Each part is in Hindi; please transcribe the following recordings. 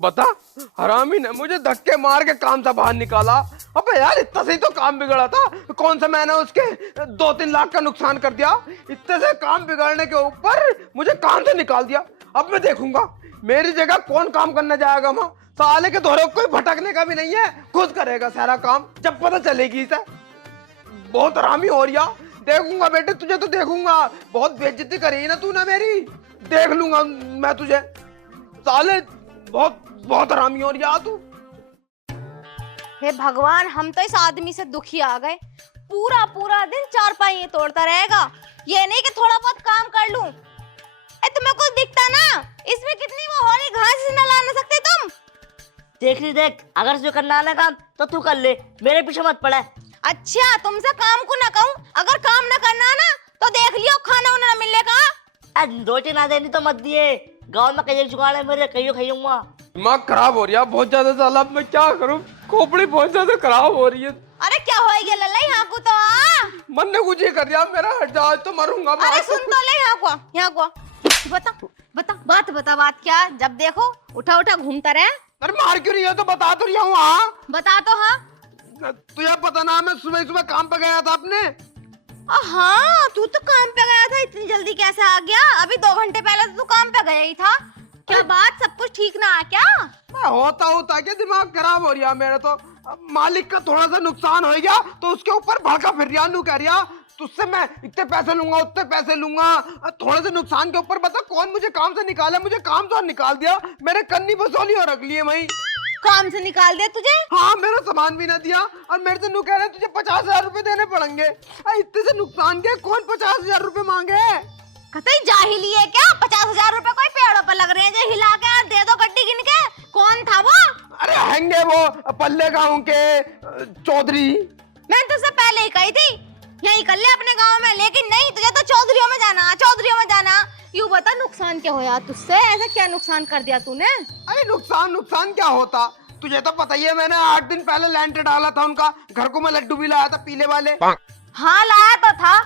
बता, हरामी ने मुझे धक्के मार के काम से बाहर निकाला। अबे यार, इतना से ही तो काम बिगड़ा था। कौन सा मैंने उसके 2-3 लाख का नुकसान कर दिया। इतने से काम बिगड़ने के ऊपर मुझे काम से निकाल दिया। अब मैं देखूंगा मेरी जगह कौन काम करने जाएगा। वहां साले के धोरे कोई भटकने का भी नहीं है, खुद करेगा सारा काम जब पता चलेगी इसे। बहुत हरामी हो रही है। देखूंगा बेटे, तुझे तो देखूंगा। बहुत बेइज्जती करी ना तूने मेरी, देख लूंगा मैं तुझे। साले बहुत बहुत हरामी हो रही है तू। हे भगवान, हम तो इस आदमी से दुखी आ गए। पूरा पूरा दिन चारपाई तोड़ता रहेगा। ये नहीं कि थोड़ा बहुत काम कर लूं। तुम्हें कुछ दिखता ना? इसमें कितनी वो हो रही घास न ला ना सकते तुम? देख ली देख, अगर तुझे करना आना काम तो तू कर ले, मेरे पीछे मत पड़ा। अच्छा, तुमसे काम को ना कहूं, अगर काम ना करना ना तो देख लियो खाना उन्हें ना मिलने का। रोटी ना देनी तो मत दिए, गांव में कई जुगाड़ है मेरे, कहीं खाऊंगा। दिमाग खराब हो रही है बहुत ज्यादा। साला अब मैं क्या करूं, खोपड़ी बहुत ज्यादा खराब हो रही है। अरे क्या होएगा लल्ला, यहाँ को तो आ। मन ने कुछ ही कर दिया मेरा, हट जा, आज तो मरूंगा मैं। अरे सुन तो ले, यहाँ को यहाँ को बता बता बात क्या? जब देखो उठा उठा घूमता रहे। अरे मार क्यों रही है, तो बता तो रही हूँ। हाँ बता तो। हाँ तुझे पता ना, मैं सुबह सुबह काम पे गया था अपने। हाँ, तू तो काम पे गया था, इतनी जल्दी कैसे आ गया? अभी 2 घंटे पहले तो तू काम पे गया ही था। क्या बात, सब कुछ ठीक ना है क्या? होता क्या, दिमाग खराब हो रही है मेरे तो। अब मालिक का थोड़ा सा नुकसान हो गया तो उसके ऊपर भड़का फिर रहा, नू कह रहा तुझसे मैं इतने पैसे लूंगा उतने पैसे लूंगा। थोड़े से नुकसान के ऊपर बता कौन मुझे काम से निकाला। मुझे काम से निकाल दिया, मेरे कन्नी बसौली और रख लिए वही। काम से निकाल दिया तुझे? हाँ, मेरा सामान भी ना दिया और मेरे से नू कह रहे तुझे 50,000 रुपए देने पड़ेंगे। इतने से नुकसान के कौन 50,000 रुपए मांगे? कतई जाहिली है क्या? 50,000 रुपए कोई पेड़ों पर लग रहे हैं जो हिला के दे दो गड्डी गिन के। कौन था वो? अरे हैंगे वो पल्ले गांव के चौधरी। मैं तुझसे पहले ही कही थी यही कर ले अपने गांव में, लेकिन नहीं, तुझे तो चौधरियों में जाना, चौधरियों में जाना। यूं बता, नुकसान क्या होया तुझसे? ऐसा क्या नुकसान कर दिया तूने? अरे नुकसान क्या होता, तुझे तो पता ही है। मैंने 8 दिन पहले लैंटर डाला था उनका। घर को मैं लड्डू भी लाया था पीले वाले। हाँ लाया तो था।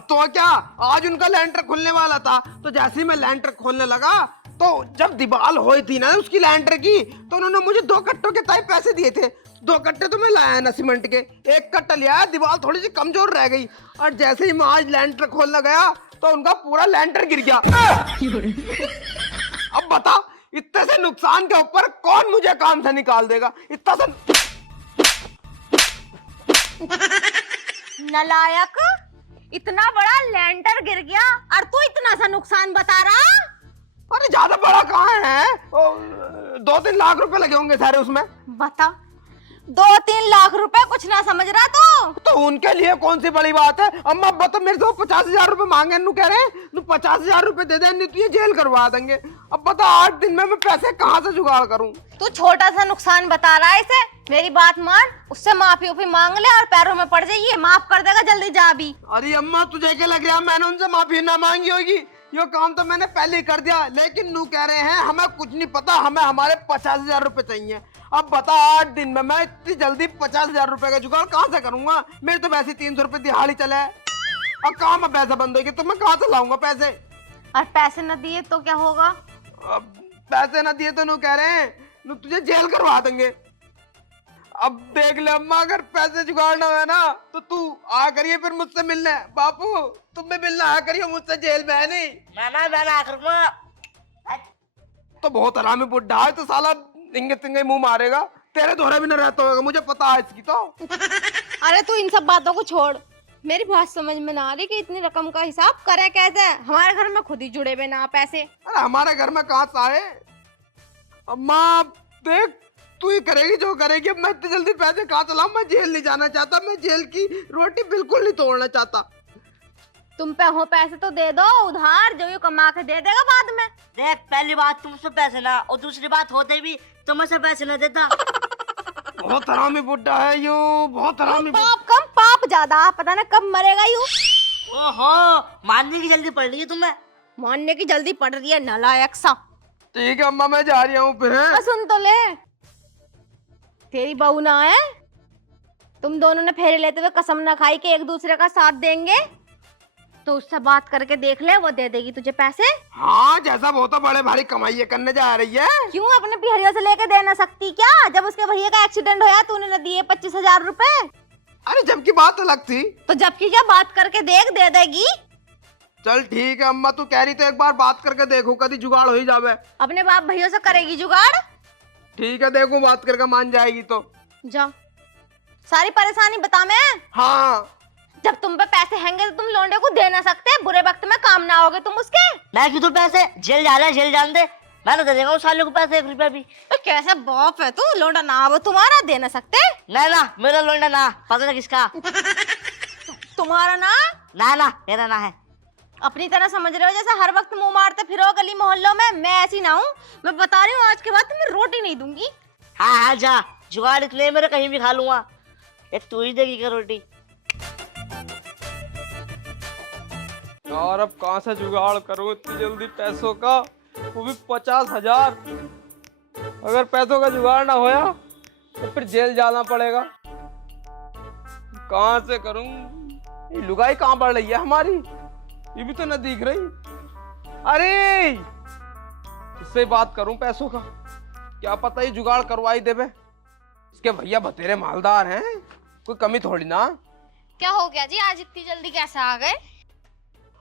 तो क्या, आज उनका लैंटर खुलने वाला था। तो जैसे ही मैं लैंटर खोलने लगा तो जब दीवार हुई थी ना उसकी लैंटर की, तो उन्होंने मुझे 2 कट्टों के ताई पैसे दिए थे। 2 कट्टे तो मैं लाया ना सीमेंट के, 1 कट्टा लिया। दीवार थोड़ी सी कमजोर रह गई और जैसे ही मैं आज लैंटर खोलने गया तो उनका पूरा लैंटर गिर गया। अब बता, इतने से नुकसान के ऊपर कौन मुझे काम से निकाल देगा? इतना से नालायक, इतना बड़ा लैंटर गिर गया और तू इतना सा नुकसान बता रहा? अरे ज्यादा बड़ा कहाँ है, 2-3 लाख रुपए लगे होंगे सारे उसमें। बता, 2-3 लाख रुपए कुछ ना समझ रहा तो उनके लिए कौन सी बड़ी बात है। अम्मा बता, मेरे से 50,000 रुपए मांगे, नु कह रहे नु 50,000 रुपए दे दे, नहीं तो ये जेल करवा देंगे। अब बता, 8 दिन में मैं पैसे कहाँ से जुगाड़ करूँ? तू छोटा सा नुकसान बता रहा है इसे। मेरी बात मान, उससे माफी उपी मांग ले और पैरों में पड़ जाइए, माफ कर देगा जल्दी जा अभी। अरे अम्मा, तुझे क्या लग रहा है मैंने उनसे माफी ना मांगी होगी? ये काम तो मैंने पहले ही कर दिया, लेकिन नू कह रहे हैं हमें कुछ नहीं पता, हमें हमारे 50,000 रुपए चाहिए। अब बता, 8 दिन में मैं इतनी जल्दी 50,000 रुपए का जुगाड़ कहाँ से करूंगा? मेरे तो वैसे 300 रुपए दिहाड़ी चले, और कहाँ में पैसा बंद होगी, तो मैं कहाँ से लाऊंगा पैसे? और पैसे न दिए तो क्या होगा? अब पैसे ना दिए तो नू कह रहे हैं नू तुझे जेल करवा देंगे। अब देख ले अम्मा, अगर पैसे जुगाड़ ना हुए ना तो तू आ करिए फिर मुझसे मिलने। बापू, तुम भी मिलना आ करिए मुझसे, जेल में है नहीं। मैं आखिर में तो बहुत हरामी बुड्ढा है, तो साला इंगे तिंगे मुंह मारेगा। तेरे दोहरे भी न रहता होगा, मुझे पता है इसकी तो। अरे तू इन सब बातों को छोड़, मेरी बात समझ में ना आ रही कि इतनी रकम का हिसाब करे कैसे? हमारे घर में खुद ही जुड़े हुए ना पैसे। अरे हमारे घर में कहाँ से आए अम्मा? देख, तू ही करेगी जो करेगी। अब मैं इतनी जल्दी पैसे कहाँ चलाऊं? मैं जेल नहीं जाना चाहता, मैं जेल की रोटी बिल्कुल नहीं तोड़ना चाहता। तुम पे हो पैसे तो दे दो उधार, जो ये कमा के दे देगा बाद में। देख, पहली बात तुमसे पैसे ना, और दूसरी बात होते भी तुमसे पैसे ना देता। बहुत हरामी बुड्ढा है यू, बहुत हरामी। पाप कम पाप ज्यादा, पता ना कब मरेगा यू। ओहो, मानने की जल्दी पड़ रही है तुम्हें। मानने की जल्दी पड़ रही है, नालायक सा। ठीक है अम्मा, मैं जा रही हूँ फिर। सुन तो ले, तेरी बहू ना है, तुम दोनों ने फेरे लेते हुए कसम ना खाई कि एक दूसरे का साथ देंगे। तो उससे बात करके देख ले, वो दे देगी तुझे पैसे। हाँ जैसा वो तो बड़े भारी कमाई करने जा रही है। क्यों अपने बिहारियों से लेके दे ना सकती क्या? जब उसके भैया का एक्सीडेंट होया तूने न दिए 25,000 रुपए। अरे जबकि बात अलग थी। तो जबकि क्या बात करके देख, दे देगी। चल ठीक है अम्मा, तू कह रही तो एक बार बात करके देखो, कभी जुगाड़ हो ही जावे। अपने बाप भैया से करेगी जुगाड़? ठीक है देखो, बात करके मान जाएगी तो जा, सारी परेशानी बता मैं। हाँ जब तुम पे पैसे हैंगे तो तुम लौंडे को दे ना सकते, बुरे वक्त में काम ना आओगे तुम उसके। मैं क्यों दूं पैसे? जेल जा रहा है, जेल जान दे। मैं तो दे देगा उस साले को पैसे, 1 रुपया भी। तो कैसा बाप है तू? लौंडा ना वो तुम्हारा, दे ना सकते। ना ना, मेरा लोंडा ना, पता नहीं किसका। तुम्हारा ना? ना ना, मेरा ना है। अपनी तरह समझ रहे हो जैसे हर वक्त मुंह मारते फिरो गली मोहल्लों में। मैं ऐसी ना हूँ, मैं बता रही हूँ आज के बाद तुम्हें रोटी नहीं दूंगी। हाँ हाँ जा, जुगाड़ इतने मेरे कहीं भी खा लूंगा। एक तू ही देगी क्या रोटी? यार अब कहाँ से जुगाड़ करूँ इतनी जल्दी पैसों का, वो भी 50,000। अगर पैसों का जुगाड़ ना होया तो फिर जेल जाना पड़ेगा। कहाँ से करूँ? ये लुगाई कहाँ बढ़ रही है हमारी, ये भी तो न दिख रही। अरे इससे बात करूं पैसों का, क्या पता ये जुगाड़ करवाई देवे। इसके भैया बतेरे मालदार हैं, कोई कमी थोड़ी ना। क्या हो गया जी, आज इतनी जल्दी कैसे आ गए?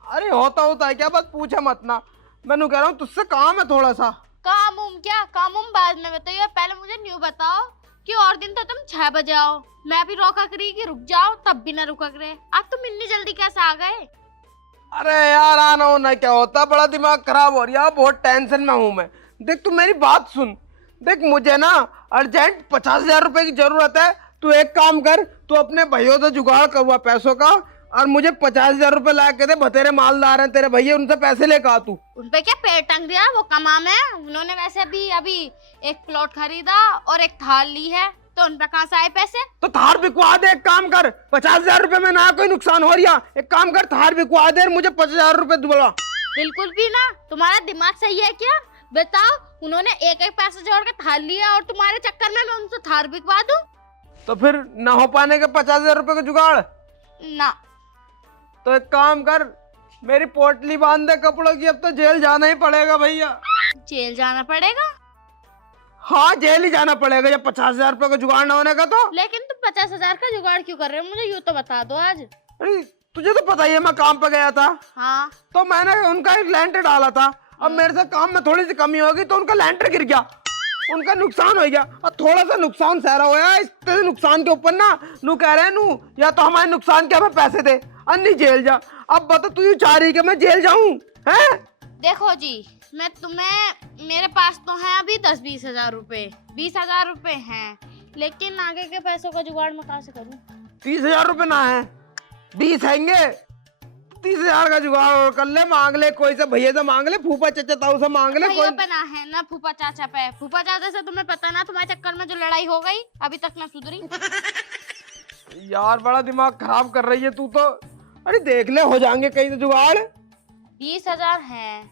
अरे होता है क्या, बस पूछे मत ना। मैंने कह रहा हूँ तुझसे काम है थोड़ा सा। काम क्या काम बाद में बताइए, पहले मुझे न्यू बताओ कि और दिन तो तुम 6 बजे आओ, मैं भी रोका करी कि रुक जाओ, तब भी ना रुका करे। अब तुम इतनी जल्दी कैसे आ गए? अरे यार आना होना क्या होता, बड़ा दिमाग खराब हो रहा है, बहुत टेंशन में हूँ मैं। देख तू मेरी बात सुन, देख मुझे ना अर्जेंट 50,000 रुपए की जरूरत है। तू एक काम कर, तू अपने भैया से जुगाड़ करवा पैसों का और मुझे 50,000 रुपए ला के दे। बतेरे मालदार हैं तेरे भैया, उनसे पैसे लेकर आ तू। उनपे क्या पेट टंग दिया, वो कमाम है। उन्होंने वैसे भी अभी एक प्लॉट खरीदा और एक थार ली है, तो उन पे कहाँ से आए पैसे? तो थार बिकवा दे, एक काम कर। 50,000 रुपए में ना कोई नुकसान हो रहा, एक काम कर थार बिकवा दे, मुझे 50,000 रुपए दुबला। बिल्कुल भी ना। तुम्हारा दिमाग सही है क्या? बताओ, उन्होंने एक एक पैसे जोड़ के थार लिया और तुम्हारे चक्कर में मैं उनसे थार बिकवा दूं? तो फिर ना हो पाने के 50,000 रुपए का जुगाड़। ना। तो एक काम कर, मेरी पोटली बांध दे कपड़ों की, अब तो जेल जाना ही पड़ेगा भैया। जेल जाना पड़ेगा? हाँ जेल ही जाना पड़ेगा जब 50,000 रुपए का जुगाड़ ना होने का। तो लेकिन तुम 50,000 का जुगाड़ क्यों कर रहे हो? मुझे यूँ तो बता दो आज। अरे तुझे तो पता ही है मैं काम पे गया था। हाँ। तो मैंने उनका एक लैंटर डाला था। अब मेरे से काम में थोड़ी सी कमी होगी तो उनका लैंटर गिर गया, उनका नुकसान हो गया और थोड़ा सा नुकसान सहरा होया। इस नुकसान के ऊपर ना नू कह रहे नू या तो हमारे नुकसान के हमें पैसे दे अन्नी जेल जा। अब बता तू चाह रही कि मैं जेल जाऊं? हैं देखो जी, मैं तुम्हें, मेरे पास तो है अभी 10-20 हजार रुपए, 20,000 रुपए हैं, लेकिन आगे के पैसों का जुगाड़ मैं कहाँ से करूँ? 30,000 रुपए ना है, 20 हैंगे। 30,000 का जुगाड़ और कर ले, मांग ले कोई से भैया से मांग ले, फूफा चाचा ताऊ से मांग ले। भैया पे ना है ना फूफा चाचा पे। फूफा चाचा से तुम्हें पता ना, तुम्हारे चक्कर में जो लड़ाई हो गई अभी तक ना सुधरी। यार बड़ा दिमाग खराब कर रही है तू तो। अरे देख ले हो जाएंगे कहीं से जुगाड़। 20,000 है,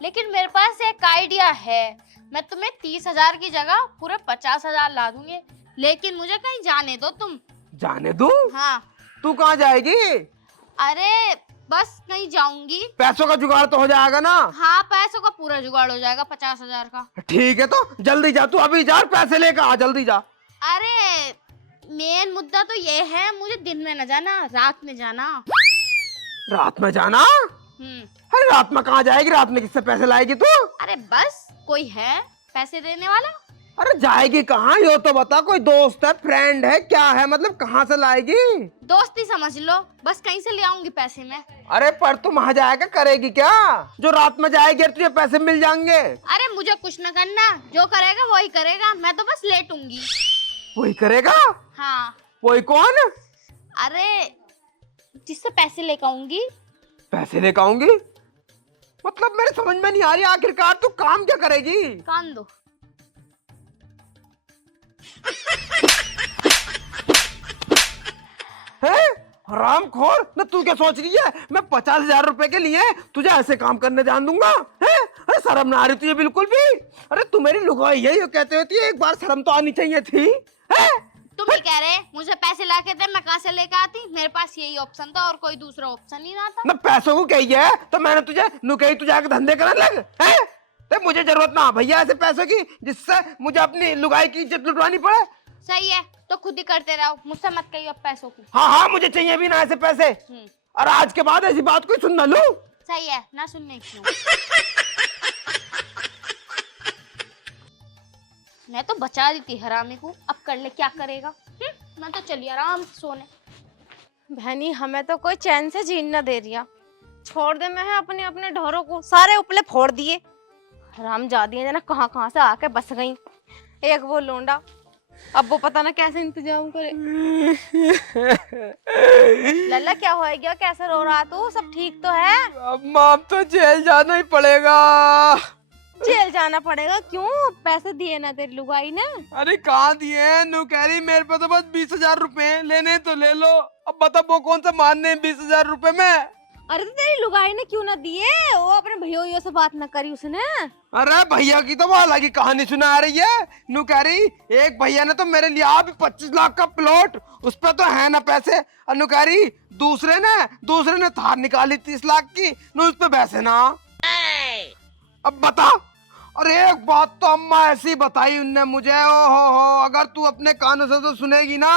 लेकिन मेरे पास एक आइडिया है। मैं तुम्हें 30,000 की जगह पूरे 50,000 ला दूंगी, लेकिन मुझे कहीं जाने दो तुम। जाने दू? हाँ। तू कहाँ जाएगी? अरे बस कहीं जाऊंगी। पैसों का जुगाड़ तो हो जाएगा ना? हाँ, पैसों का पूरा जुगाड़ हो जाएगा 50,000 का। ठीक है तो जल्दी जा, तू अभी जा, पैसे लेकर आ, जल्दी जा। अरे मेन मुद्दा तो ये है, मुझे दिन में न जाना, रात में जाना। रात में जाना? हम्म। अरे रात में कहाँ जाएगी? रात में किससे पैसे लाएगी तू? अरे बस कोई है पैसे देने वाला? अरे जाएगी कहाँ यो तो बता। कोई दोस्त है, फ्रेंड है, क्या है, मतलब कहाँ से लाएगी? दोस्ती समझ लो, बस कहीं से ले आऊंगी पैसे में। अरे पर तू वहाँ जाएगा करेगी क्या? जो रात में जाएगी तुझे पैसे मिल जाएंगे। अरे मुझे कुछ न करना, जो करेगा वही करेगा, मैं तो बस लेटूंगी। वही करेगा? हाँ। वही कौन? अरे जिससे पैसे लेकर आऊंगी। पैसे लेकर आऊंगी मतलब मेरे समझ में नहीं आ रही, आखिरकार तू काम क्या करेगी? कान दो। है हरामखोर, न तू क्या सोच रही है मैं 50,000 रुपए के लिए तुझे ऐसे काम करने जान दूंगा? है अरे शर्म ना आ रही तुझे बिल्कुल भी? अरे तू मेरी लुगाई है, ये कहते होती है एक बार शर्म तो आनी चाहिए थी। है तुम ही कह रहे मुझे पैसे ला के दे, मैं कहाँ से लेके आती? मेरे पास यही ऑप्शन था और कोई दूसरा ऑप्शन ही ना था। ना पैसों को कही है तो मैंने तुझे नु कही तू जाके धंधे करने लग है। तो मुझे जरूरत ना भैया ऐसे पैसों की जिससे मुझे अपनी लुगाई की इज्जत लुटवानी पड़े। सही है, तो खुद ही करते रहो, मुझसे मत कहियो अब पैसों की। हाँ हाँ मुझे चाहिए भी ना ऐसे पैसे, और आज के बाद ऐसी बात कोई सुन ना लूं। सही है, ना सुनने क्यों। मैं तो बचा दी थी हरामी को, अब कर ले क्या करेगा। मैं तो चली आराम से सोने। बहनी हमें तो कोई चैन से जीन न दे रिया। छोड़ दे मैं अपने अपने ढोरों को, सारे उपले फोड़ दिए। हराम जादी है ना, कहाँ कहाँ से आके बस गई। एक वो लोंडा, अब वो पता ना कैसे इंतजाम करे। लल्ला क्या हो गया, कैसे रो रहा तू? सब ठीक तो है? अम्मा अब तो जेल जाना ही पड़ेगा। जेल जाना पड़ेगा? क्यों? पैसे दिए ना तेरी लुगाई ने? अरे कहाँ दिए? नु कह रही मेरे पे तो बस 20,000 रुपए, लेने तो ले लो। अब बता वो कौन सा मानने 20,000 रुपए में। अरे तो तेरी लुगाई ने क्यों ना दिए? वो अपने भैया से बात न करी उसने? अरे भैया की तो वो अलग ही कहानी सुना रही है। नु कह रही एक भैया ने तो मेरे लिए अभी 25 लाख का प्लॉट, उस पे तो है ना पैसे। और नु कह रही दूसरे ने थार निकाली 30 लाख की, नु उस पे पैसे ना। अब बता। अरे एक बात तो अम्मा ऐसी बताई उनने मुझे, ओ हो, अगर तू अपने कानों से तो सुनेगी ना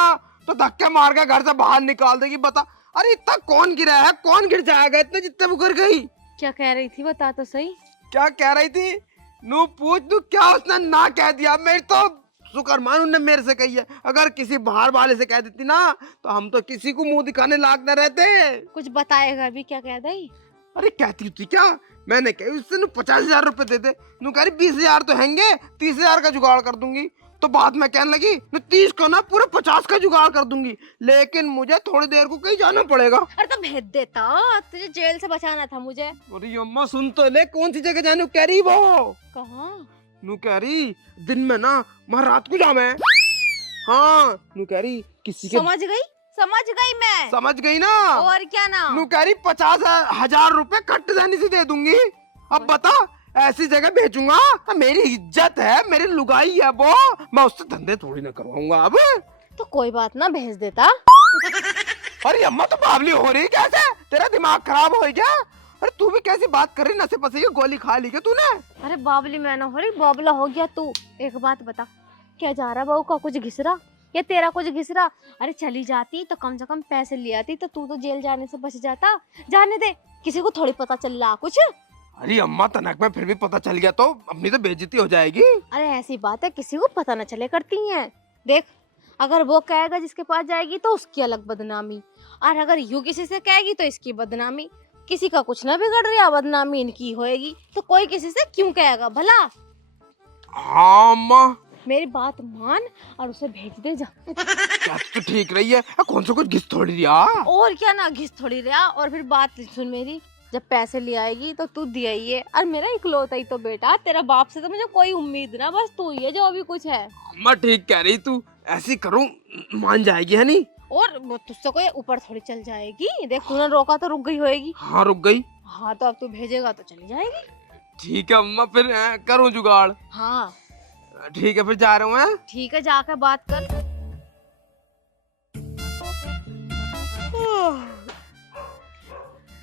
तो धक्के मार के घर से बाहर निकाल देगी। बता, अरे इतना कौन गिरा है, कौन गिर जाएगा इतने जितने वो गिर गई। क्या कह रही थी बता तो सही। क्या कह रही थी? नू पूछ तू, क्या उसने ना कह दिया? मेरी तो शुक्र मान उनने मेरे से कही है, अगर किसी बाहर वाले से कह देती ना तो हम तो किसी को मुंह दिखाने लायक न रहते। कुछ बताएगा भी? क्या कह दी? अरे कहती थी क्या, मैंने कही उससे नू 50,000 रुपए दे दे। नू कह रही 20,000 तो हैंगे, 30,000 का जुगाड़ कर दूंगी। तो बाद में कहने लगी मैं 30 का ना पूरे 50 का जुगाड़ कर दूंगी, लेकिन मुझे थोड़ी देर को कहीं जाना पड़ेगा। अरे तो भेज देता, तुझे जेल से बचाना था मुझे। अरे अम्मा सुन तो ले, कौन सी जगह जाने कह रही वो? कहाँ? नू कह रही दिन में ना मैं रात को जावे। हाँ नू कह रही किसी के। समझ गई मैं। समझ गई ना? और क्या ना? नू कह रही 50,000 रुपए कट देने से दे दूंगी। अब बता, ऐसी जगह भेजूंगा तो मेरी इज्जत है, मेरी लुगाई है वो, मैं उससे धंधे थोड़ी ना करवाऊंगा। अब तो कोई बात ना, भेज देता। अरे अम्मा तो बावली हो रही कैसे? तेरा दिमाग खराब हो गया? अरे तू भी कैसी बात कर रही, नशे पसे की गोली खा ली क्या तूने? अरे बावली मैं ना हो रही, बावला हो गया तू। एक बात बता, क्या जा रहा बहू का कुछ घिसरा या तेरा कुछ घिसरा? अरे चली जाती तो कम से कम पैसे ले आती, तो तू तो जेल जाने से बच जाता। जाने दे, किसी को थोड़ी पता चल रहा कुछ। अरे अम्मा तनक में फिर भी पता चल गया तो अपनी तो बेइज्जती हो जाएगी। अरे ऐसी बात है, किसी को पता न चले करती हैं। देख, अगर वो कहेगा जिसके पास जाएगी तो उसकी अलग बदनामी, और अगर यूं किसी से कहेगी तो इसकी बदनामी। किसी का कुछ ना बिगड़ रहा, बदनामी इनकी होएगी, तो कोई किसी से क्यों कहेगा भला? हाँ अम्मा, मेरी बात मान और उसे भेज दे जा। क्या तो ठीक रही है, कौन सा कुछ घिस थोड़ी दिया। और क्या ना, घिस थोड़ी रहा। और फिर बात सुन मेरी, जब पैसे ले आएगी तो तू दिया ही है, और मेरा इकलौता ही तो बेटा, तेरा बाप से तो मुझे कोई उम्मीद ना, बस तू ही है जो अभी कुछ है। अम्मा ठीक कह रही तू, ऐसी करूं मान जाएगी है नहीं? और वो तुझसे कोई ऊपर थोड़ी चल जाएगी। देख तूने रोका तो रुक गई होएगी। हाँ रुक गई। हाँ तो अब तू भेजेगा तो चली जाएगी। ठीक है अम्मा, फिर करूं जुगाड़। हाँ ठीक है फिर जा रहा हूँ। ठीक है, जाकर बात कर।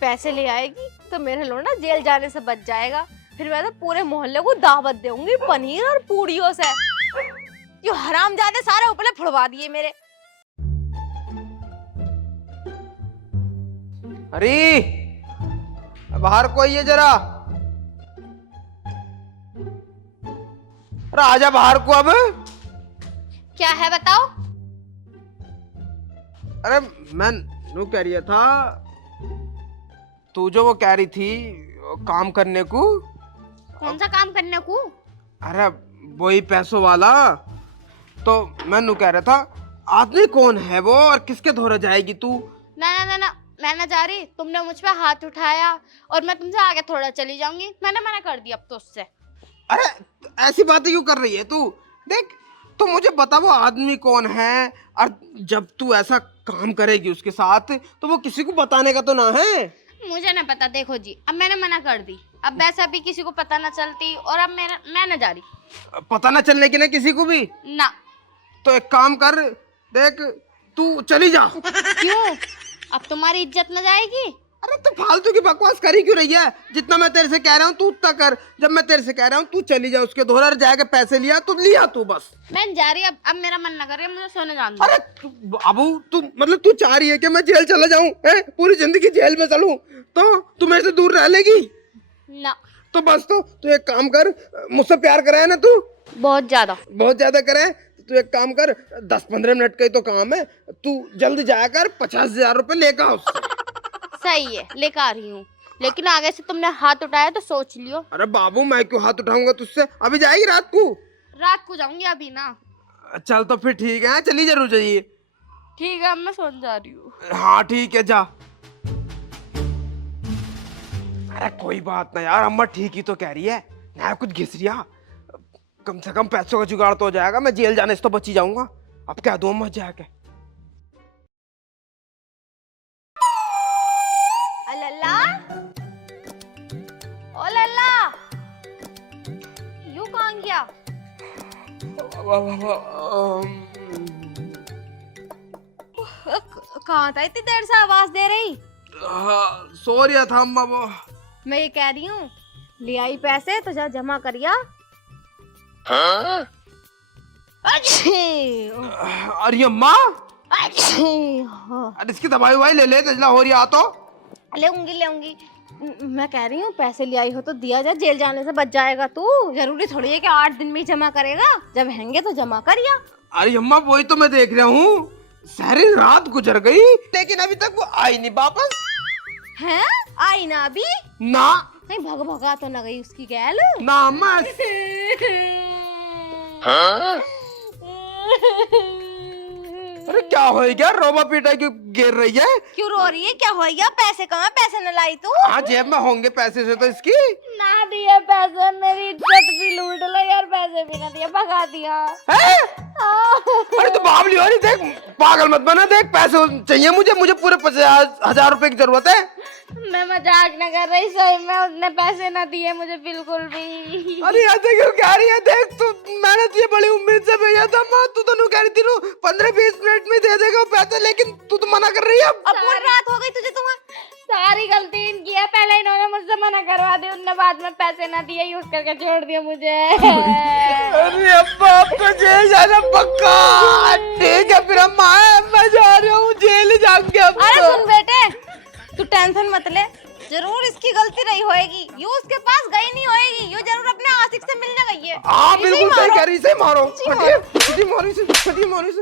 पैसे ले आएगी तो मेरे लोना जेल जाने से बच जाएगा। फिर मैं तो पूरे मोहल्ले को दावत दूंगी पनीर और पूड़ियों से। यो हरामजादे सारे उपले फुड़वा दिए मेरे। अरे बाहर कोई है जरा, अरे आजा बाहर को। अब क्या है बताओ? अरे मैं नू कह रही था, तू जो वो कह रही थी काम करने को। कौन सा काम करने को? अरे वही पैसों वाला। तो मैं नू कह रहा था, आदमी कौन है वो और किसके धोरे जाएगी तू? ना ना ना ना, मैं ना जा रही। तुमने मुझ पे हाथ उठाया और मैं तुमसे आगे थोड़ा चली जाऊंगी। मैंने मना कर दिया अब तो उससे। अरे ऐसी बातें क्यों कर रही है तू? देख तो मुझे बता वो आदमी कौन है, और जब तू ऐसा काम करेगी उसके साथ तो वो किसी को बताने का तो ना है। मुझे ना पता। देखो जी, अब मैंने मना कर दी। अब वैसा भी किसी को पता ना चलती, और अब मैं ना जा रही। पता ना चलने की ना किसी को भी। ना। तो एक काम कर, देख तू चली जा। क्यों? अब तुम्हारी इज्जत न जाएगी? अरे तू फालतू की बकवास करी क्यों रही है? जितना मैं तेरे से कह रहा हूँ तू उतना कर। जब मैं तेरे से कह रहा हूँ तू चली जा, उसके दोहर जाके पैसे लिया तो लिया तू बस। मैं जा रही, अब मेरा मन न कर रहा, मुझे सोने जान दो। अरे अबू तू मतलब तू चाह रही है कि मैं जेल चला जाऊं? पूरी जिंदगी जेल में चलूं तो तू मेरे से दूर रह लेगी? ना। तो बस तू एक काम कर, मुझसे प्यार कराए ना तू? बहुत ज्यादा करे। तू एक काम कर, 10-15 मिनट का ही तो काम है, तू जल्दी जाया कर, 50,000 रुपए लेकर आ उससे। सही है, लेकर आ रही हूँ, लेकिन आगे से तुमने हाथ उठाया तो सोच लियो। अरे बाबू मैं क्यों हाथ उठाऊंगा तुझसे? अभी जाएगी रात को? रात को जाऊंगी, अभी ना। चल तो फिर ठीक है, चली जरूर जाइए। ठीक है, अब मैं सोने जा रही हूँ। हाँ ठीक है, जा। अरे कोई बात ना यार, अम्मा ठीक ही तो कह रही है ना, कुछ घिस रिया। कम से कम पैसों का जुगाड़ तो हो जाएगा, मैं जेल जाने से तो बच ही जाऊंगा। अब क्या दूं अम्मा जाके? लल्ला, ओ लल्ला, यू कहाँ गया? कहाँ था इतनी देर से आवाज दे रही? सो रिया था अम्मा वो। मैं ये कह रही हूँ, ले आई पैसे तो जा जमा करिया। अरे अम्मा, हाँ। अरे इसकी दवाई ववाई ले ले, नजला हो रही आ तो। ले मैं कह रही हूँ पैसे ले आई हो तो दिया जाए, जेल जाने से बच जाएगा तू। जरूरी थोड़ी है कि 8 दिन में ही जमा करेगा, जब हैंगे तो जमा करिया। अरे अम्मा वही तो मैं देख रहा हूँ, सारी रात गुजर गई लेकिन अभी तक वो आई नहीं वापस। हैं? आई ना अभी? ना कहीं भगा तो ना गई उसकी गैल? ना अम्मा। अरे क्या हो गया, रोबा पीटा क्यों गिर रही है? क्यों रो रही है? क्या हो गया? पैसे कहाँ? पैसे न लाई तू? हाँ जेब में होंगे पैसे से तो इसकी। ना दिया पैसे, मेरी इज्जत भी लूट लो यार, पैसे भी ना दिया, भगा दिया। है? अरे तो बाबली हो रही, देख पागल मत बना, देख पैसे चाहिए मुझे पूरे 50,000 रुपए की जरूरत है। मैं मजाक न कर रही, सही में उसने पैसे ना दिए मुझे बिल्कुल भी। अरे ऐसे क्यों कह रही है? देख तू, मैंने तुझे बड़ी उम्मीद से भेजा था माँ, तू तो कह रही थी 15-20 मिनट में दे देगा पैसे, लेकिन तू तो मना कर रही है। अब पूरी रात हो गई तुझे तुम्हें। सारी गलती इनकी है, पहले इन्होंने मुझसे मना करवा दी, उनने बाद में पैसे ना दिए, यूज करके छोड़ दिया मुझे। अरे अब्बा अब तो जेल जाना पक्का। ठीक है फिर अम्मा, मैं जा रहा हूँ जेल जाके अब। अरे सुन बेटे, तू टेंशन मत ले, जरूर इसकी गलती रही होएगी, यू उसके पास गई नहीं होएगी, यू जरूर अपने आशिक से मिलने गई है। हाँ बिल्कुल सही कह रही, इसे मारो। इसे मारो। फटी मारो इसे।